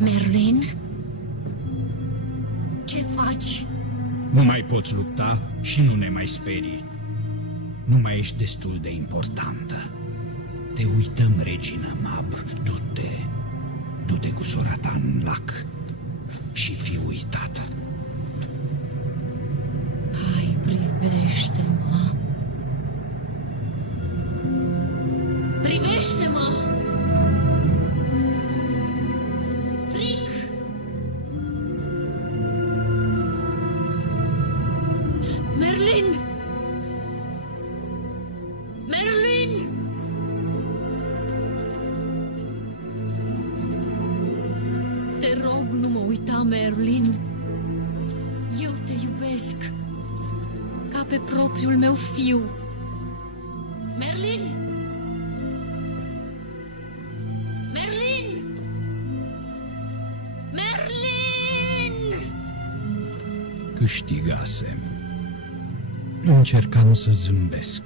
Merlin? Ce faci? Nu mai poți lupta și nu ne mai sperii. Nu mai ești destul de importantă. Te uităm, regină Mab. Du-te cu sora ta în lac și fii uitată. Hai, privește-mă. Privește-mă! Fric! Merlin! Merlin! Te rog, nu mă uita, Merlin. Eu te iubesc ca pe propriul meu fiu. Merlin! Merlin! Merlin! Câștigasem. Încercam să zâmbesc.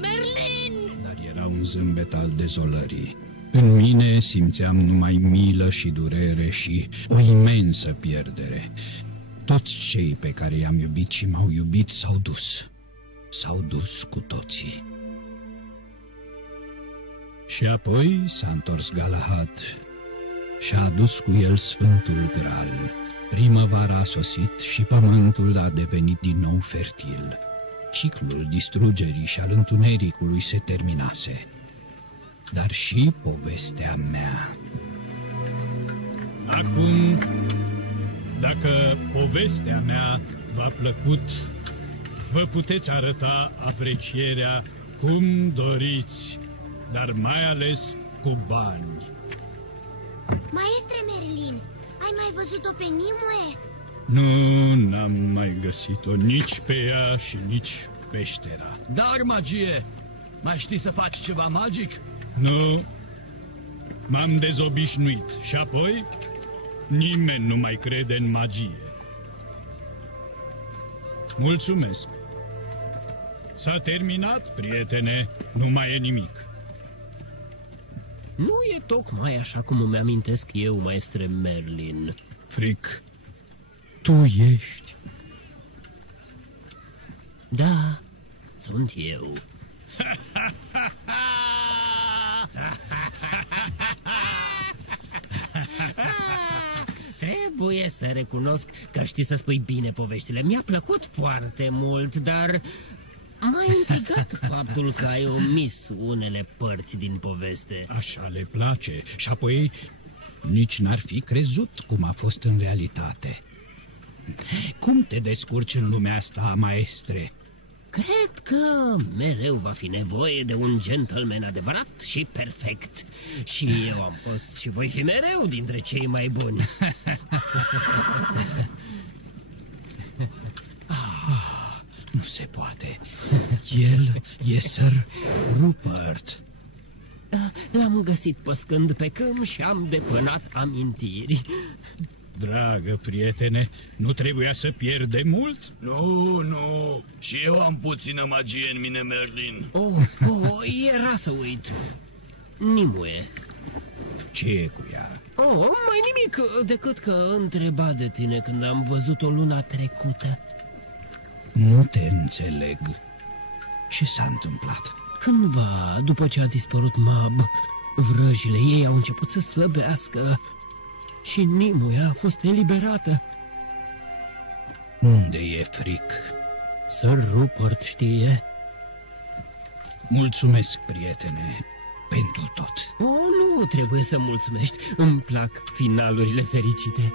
Merlin! Dar era un zâmbet al dezolării. În mine simțeam numai milă și durere și o imensă pierdere. Toți cei pe care i-am iubit și m-au iubit s-au dus. S-au dus cu toții. Și apoi s-a întors Galahad și-a adus cu el Sfântul Graal. Primăvara a sosit și pământul a devenit din nou fertil. Ciclul distrugerii și al întunericului se terminase. Dar și povestea mea. Acum, dacă povestea mea v-a plăcut, vă puteți arăta aprecierea cum doriți, dar mai ales cu bani. Maestre Merlin, ai mai văzut-o pe Nimue? Nu, n-am mai găsit-o nici pe ea și nici peștera. Dar magie! Mai știi să faci ceva magic? Nu, m-am dezobișnuit și apoi nimeni nu mai crede în magie. Mulțumesc. S-a terminat, prietene, nu mai e nimic. Nu e tocmai așa cum îmi amintesc eu, maestre Merlin. Fric, tu ești. Da, sunt eu. Trebuie să recunosc că știi să spui bine poveștile. Mi-a plăcut foarte mult, dar m-a intrigat faptul că ai omis unele părți din poveste. Așa le place. Și apoi nici n-ar fi crezut cum a fost în realitate. Cum te descurci în lumea asta, maestre? Cred că mereu va fi nevoie de un gentleman adevărat și perfect. Și eu am fost și voi fi mereu dintre cei mai buni. Nu se poate. El e Sir Rupert. L-am găsit păscând pe câmp și am depănat amintiri. Dragă prietene, nu trebuia să pierde mult? Nu, și eu am puțină magie în mine, Merlin. Era să uit. Nimue. Ce e cu ea? Mai nimic decât că întreba de tine când am văzut-o luna trecută. Nu te înțeleg. Ce s-a întâmplat? Cândva, după ce a dispărut Mab, vrăjile ei au început să slăbească și Nimue a fost eliberată. Unde e Fric? Sir Rupert știe. Mulțumesc, prietene, pentru tot. Nu trebuie să mulțumești. Îmi plac finalurile fericite.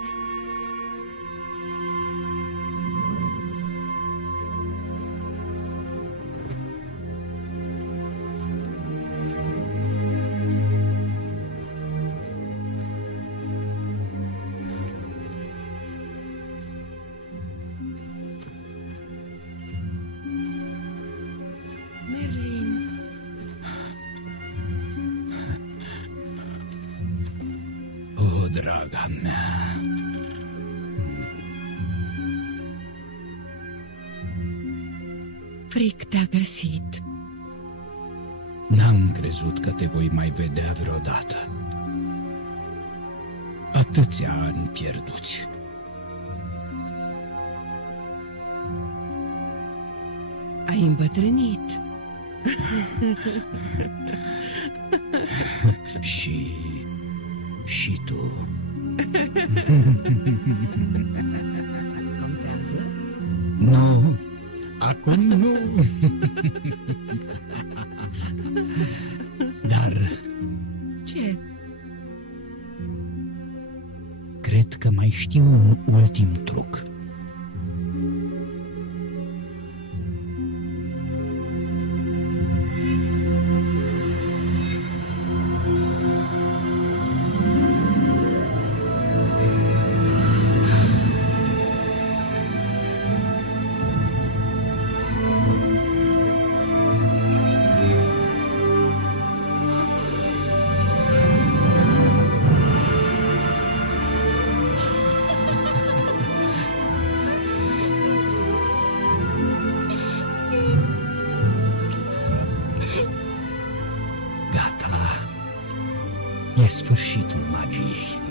Draga mea. Fric te-a găsit. N-am crezut că te voi mai vedea vreodată. atâția ani pierduți. Ai îmbătrânit. Și tu. Contează? Nu, acum nu. Dar Ce? cred că mai știu un ultim truc. Gata, e sfârșitul magiei.